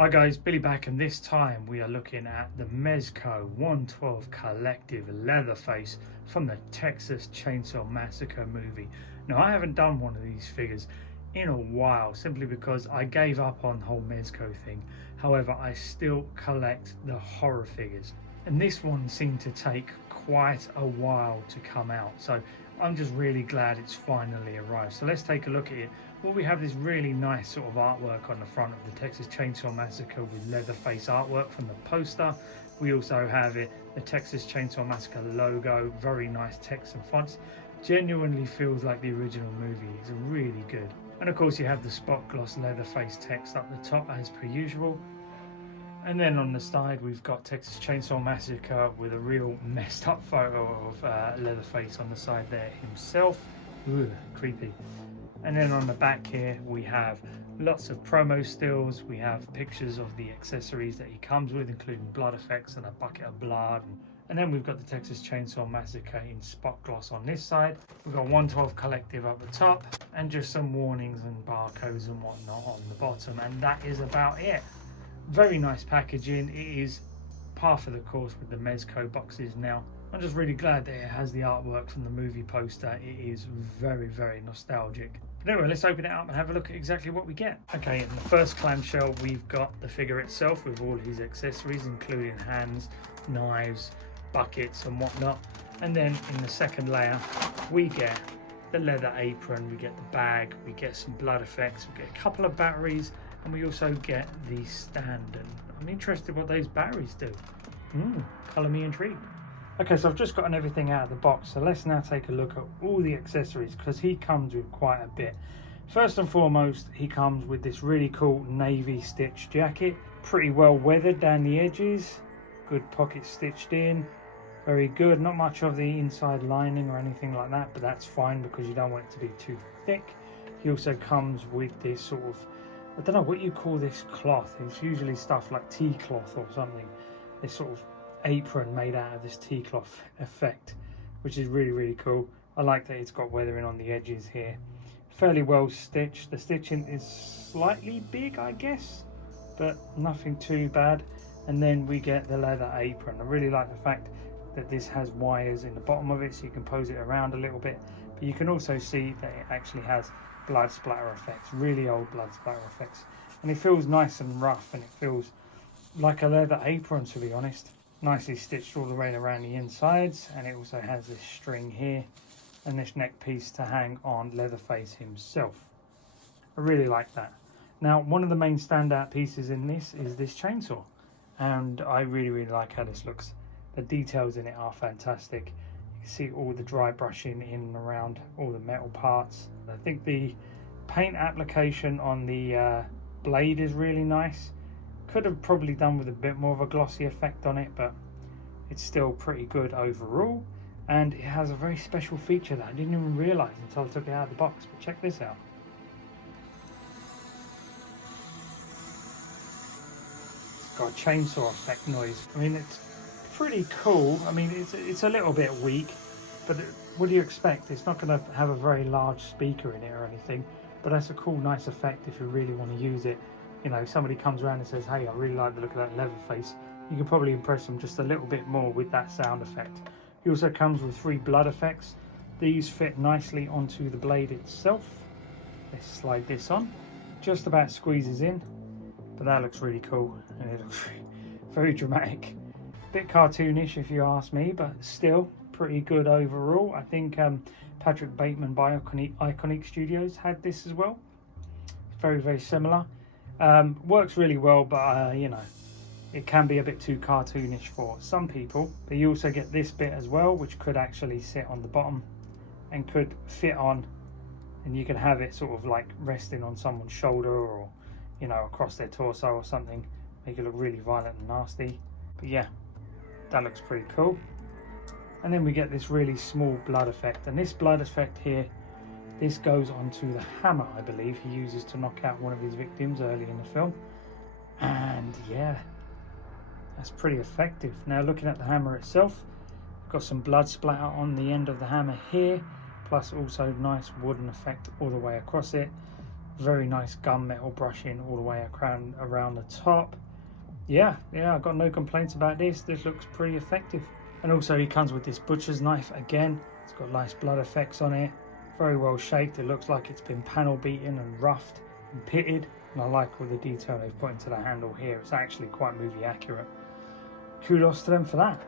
Hi guys, Billy back, and this time we are looking at the Mezco 112 Collective Leatherface from the Texas Chainsaw Massacre movie. Now, I haven't done one of these figures in a while simply because I gave up on the whole Mezco thing. However, I still collect the horror figures, and this one seemed to take quite a while to come out, so I'm just really glad it's finally arrived. So let's take a look at it. Well, we have this really nice sort of artwork on the front of the Texas Chainsaw Massacre with Leatherface artwork from the poster. We also have the Texas Chainsaw Massacre logo, very nice text and fonts. Genuinely feels like the original movie. It's really good. And of course you have the spot gloss Leatherface text up the top as per usual. And then on the side we've got Texas Chainsaw Massacre with a real messed up photo of Leatherface on the side there himself. Ooh, creepy. And then on the back here we have lots of promo stills. We have pictures of the accessories that he comes with, including blood effects and a bucket of blood. And then we've got the Texas Chainsaw Massacre in spot gloss on this side. We've got 112 Collective up the top and just some warnings and barcodes and whatnot on the bottom, and that is about it. Very nice packaging. It is par for the course with the Mezco boxes now. I'm just really glad that it has the artwork from the movie poster. It is very, very nostalgic. But anyway, let's open it up and have a look at exactly what we get. Okay, in the first clamshell, we've got the figure itself with all his accessories, including hands, knives, buckets and whatnot. And then in the second layer, we get the leather apron, we get the bag, we get some blood effects, we get a couple of batteries, and we also get the stand. And I'm interested what those batteries do. Colour me intrigued. Okay, so I've just gotten everything out of the box, so let's now take a look at all the accessories, because he comes with quite a bit. First and foremost, he comes with this really cool navy stitch jacket, pretty well weathered down the edges, good pockets stitched in, very good. Not much of the inside lining or anything like that, but that's fine because you don't want it to be too thick. He also comes with this sort of, I don't know what you call this cloth, it's usually stuff like tea cloth or something, this sort of apron made out of this tea cloth effect, which is really, really cool. I like that it's got weathering on the edges here. Fairly well stitched. The stitching is slightly big, I guess, but nothing too bad. And then we get the leather apron. I really like the fact that this has wires in the bottom of it, so you can pose it around a little bit, but you can also see that it actually has blood splatter effects, really old blood splatter effects, and it feels nice and rough, and it feels like a leather apron, to be honest. Nicely stitched all the way around the insides, and it also has this string here and this neck piece to hang on Leatherface himself. I really like that. Now, one of the main standout pieces in this is this chainsaw, and I really, really like how this looks. The details in it are fantastic. You can see all the dry brushing in and around all the metal parts. I think the paint application on the blade is really nice. Could have probably done with a bit more of a glossy effect on it, but it's still pretty good overall. And it has a very special feature that I didn't even realise until I took it out of the box. But check this out. It's got a chainsaw effect noise. I mean, it's pretty cool. I mean, it's a little bit weak, but what do you expect? It's not going to have a very large speaker in it or anything, but that's a cool, nice effect if you really want to use it. You know, somebody comes around and says, hey, I really like the look of that Leatherface, you can probably impress them just a little bit more with that sound effect. He also comes with 3 blood effects. These fit nicely onto the blade itself. Let's slide this on. Just about squeezes in, but that looks really cool, and it looks very dramatic. Bit cartoonish if you ask me, but still pretty good overall. I think Patrick Bateman by Iconic Studios had this as well. Very, very similar. Works really well, but you know, it can be a bit too cartoonish for some people. But you also get this bit as well, which could actually sit on the bottom and could fit on, and you can have it sort of like resting on someone's shoulder, or you know, across their torso or something, make it look really violent and nasty. But yeah, that looks pretty cool. And then we get this really small blood effect, and this blood effect here, this goes onto the hammer, I believe, he uses to knock out one of his victims early in the film. And yeah, that's pretty effective. Now, looking at the hammer itself, we've got some blood splatter on the end of the hammer here, plus also nice wooden effect all the way across it. Very nice gunmetal brushing all the way around the top. Yeah, I've got no complaints about this. This looks pretty effective. And also he comes with this butcher's knife again. It's got nice blood effects on it. Very well shaped. It looks like it's been panel beaten and roughed and pitted. And I like all the detail they've put into the handle here. It's actually quite movie accurate. Kudos to them for that.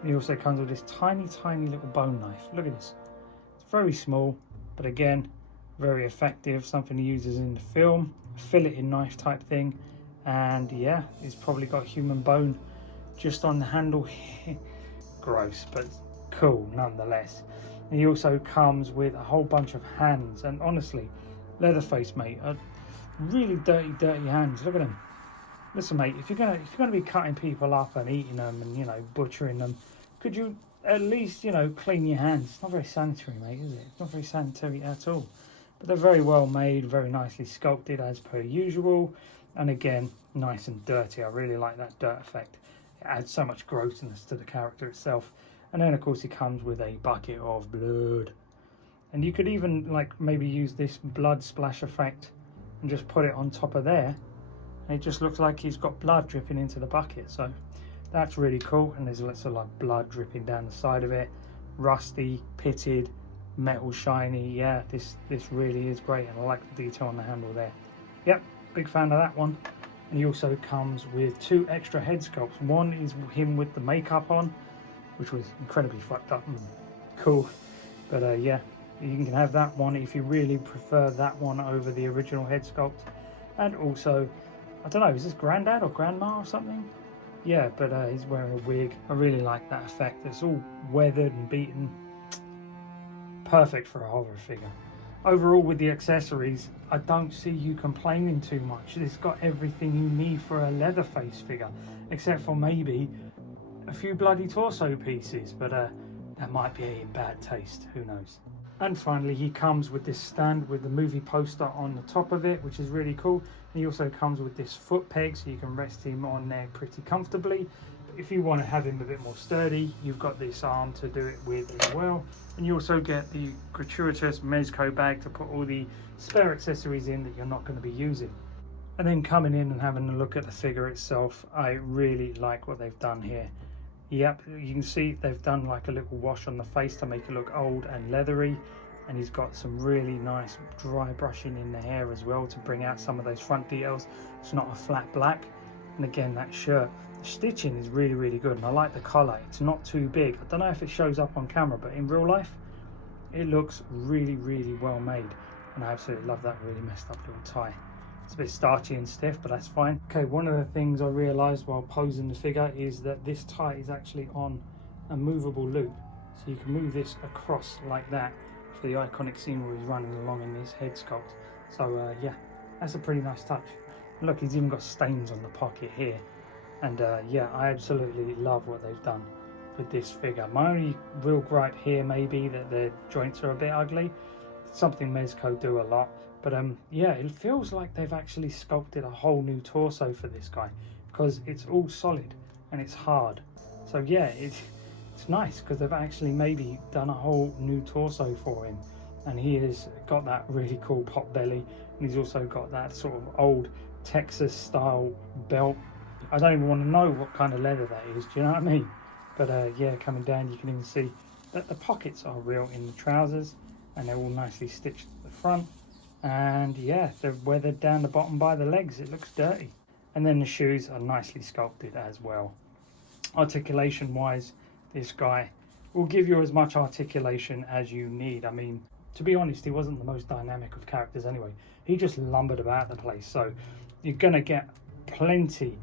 And he also comes with this tiny little bone knife. Look at this. It's very small, but again, very effective. Something he uses in the film. A filleting knife type thing. And yeah, it's probably got human bone just on the handle here. Gross, but cool nonetheless. And he also comes with a whole bunch of hands. And honestly, Leatherface, mate, really dirty hands. Look at him. Listen, mate, if you're gonna be cutting people up and eating them and, you know, butchering them, could you at least, you know, clean your hands? It's not very sanitary, mate, is it? It's not very sanitary at all. But they're very well made, very nicely sculpted as per usual. And again, nice and dirty. I really like that dirt effect. It adds so much grossiness to the character itself. And then, of course, he comes with a bucket of blood. And you could even, like, maybe use this blood splash effect and just put it on top of there. And it just looks like he's got blood dripping into the bucket. So that's really cool. And there's lots of, like, blood dripping down the side of it. Rusty, pitted, metal shiny. Yeah, this really is great. And I like the detail on the handle there. Yep. Big fan of that one. And he also comes with 2 extra head sculpts. One is him with the makeup on, which was incredibly fucked up and cool. But yeah, you can have that one if you really prefer that one over the original head sculpt. And also, I don't know, is this Granddad or Grandma or something? Yeah, but he's wearing a wig. I really like that effect. It's all weathered and beaten. Perfect for a horror figure. Overall, with the accessories, I don't see you complaining too much. It's got everything you need for a Leatherface figure, except for maybe a few bloody torso pieces, but that might be in bad taste, who knows. And finally, he comes with this stand with the movie poster on the top of it, which is really cool. And he also comes with this foot peg, so you can rest him on there pretty comfortably. But if you want to have him a bit more sturdy, you've got this arm to do it with as well. And you also get the gratuitous Mezco bag to put all the spare accessories in that you're not going to be using. And then coming in and having a look at the figure itself, I really like what they've done here. Yep, you can see they've done like a little wash on the face to make it look old and leathery. And he's got some really nice dry brushing in the hair as well to bring out some of those front details. It's not a flat black. And again, that shirt, the stitching is really good. And I like the collar. It's not too big. I don't know if it shows up on camera, but in real life, it looks really well made. And I absolutely love that really messed up little tie. It's a bit starchy and stiff, but that's fine. Okay, one of the things I realised while posing the figure is that this tie is actually on a movable loop. So you can move this across like that for the iconic scene where he's running along in this head sculpt. So yeah, that's a pretty nice touch. And look, he's even got stains on the pocket here. And yeah, I absolutely love what they've done with this figure. My only real gripe here may be that the joints are a bit ugly. It's something Mezco do a lot. But yeah, it feels like they've actually sculpted a whole new torso for this guy, because it's all solid and it's hard. So yeah, it's nice because they've actually maybe done a whole new torso for him. And he has got that really cool pot belly, and he's also got that sort of old Texas style belt. I don't even want to know what kind of leather that is, do you know what I mean? But yeah, coming down you can even see that the pockets are real in the trousers, and they're all nicely stitched at the front. And yeah, they're weathered down the bottom by the legs. It looks dirty. And then the shoes are nicely sculpted as well. Articulation wise, this guy will give you as much articulation as you need. I mean, to be honest, he wasn't the most dynamic of characters anyway. He just lumbered about the place. So you're going to get plenty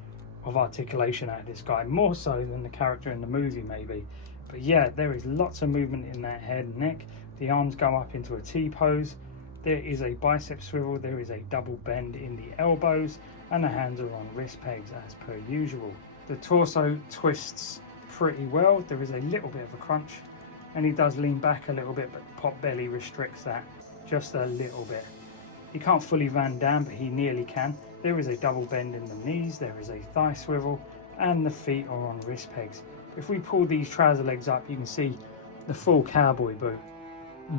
of articulation out of this guy, more so than the character in the movie maybe. But yeah, there is lots of movement in that head and neck. The arms go up into a T pose. There is a bicep swivel, there is a double bend in the elbows, and the hands are on wrist pegs as per usual. The torso twists pretty well. There is a little bit of a crunch, and he does lean back a little bit, but pot belly restricts that just a little bit. He can't fully Van Damme, but he nearly can. There is a double bend in the knees, there is a thigh swivel, and the feet are on wrist pegs. If we pull these trouser legs up, you can see the full cowboy boot.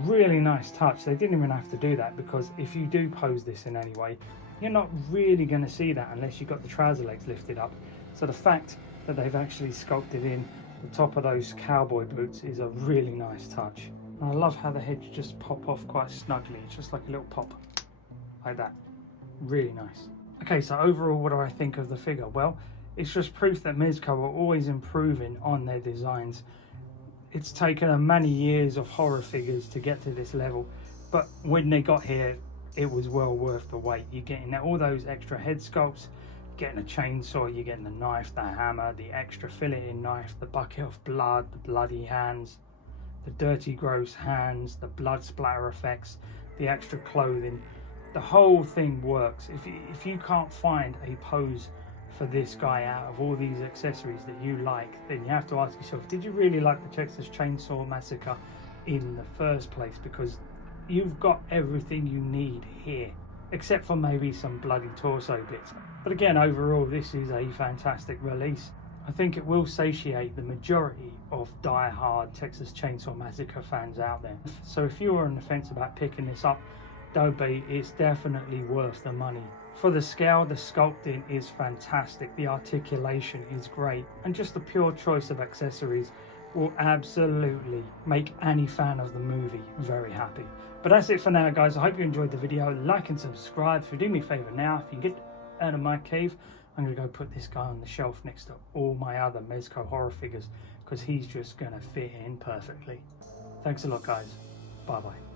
Really nice touch. They didn't even have to do that, because if you do pose this in any way, you're not really going to see that unless you've got the trouser legs lifted up. So the fact that they've actually sculpted in the top of those cowboy boots is a really nice touch. And I love how the heads just pop off quite snugly. It's just like a little pop, like that. Really nice. Okay, so overall, what do I think of the figure? Well, it's just proof that Mezco are always improving on their designs. It's taken them many years of horror figures to get to this level, but when they got here, it was well worth the wait. You're getting all those extra head sculpts, getting a chainsaw, you're getting the knife, the hammer, the extra filleting knife, the bucket of blood, the bloody hands, the dirty gross hands, the blood splatter effects, the extra clothing. The whole thing works. If you can't find a pose for this guy out of all these accessories that you like, then you have to ask yourself, did you really like the Texas Chainsaw Massacre in the first place? Because you've got everything you need here, except for maybe some bloody torso bits. But again, overall, this is a fantastic release. I think it will satiate the majority of die-hard Texas Chainsaw Massacre fans out there. So if you are on the fence about picking this up, don't be. It's definitely worth the money. For the scale, the sculpting is fantastic, the articulation is great, and just the pure choice of accessories will absolutely make any fan of the movie very happy. But that's it for now, guys. I hope you enjoyed the video. Like and subscribe. If you do me a favor now, if you get out of my cave, I'm going to go put this guy on the shelf next to all my other Mezco horror figures, because he's just going to fit in perfectly. Thanks a lot, guys. Bye bye.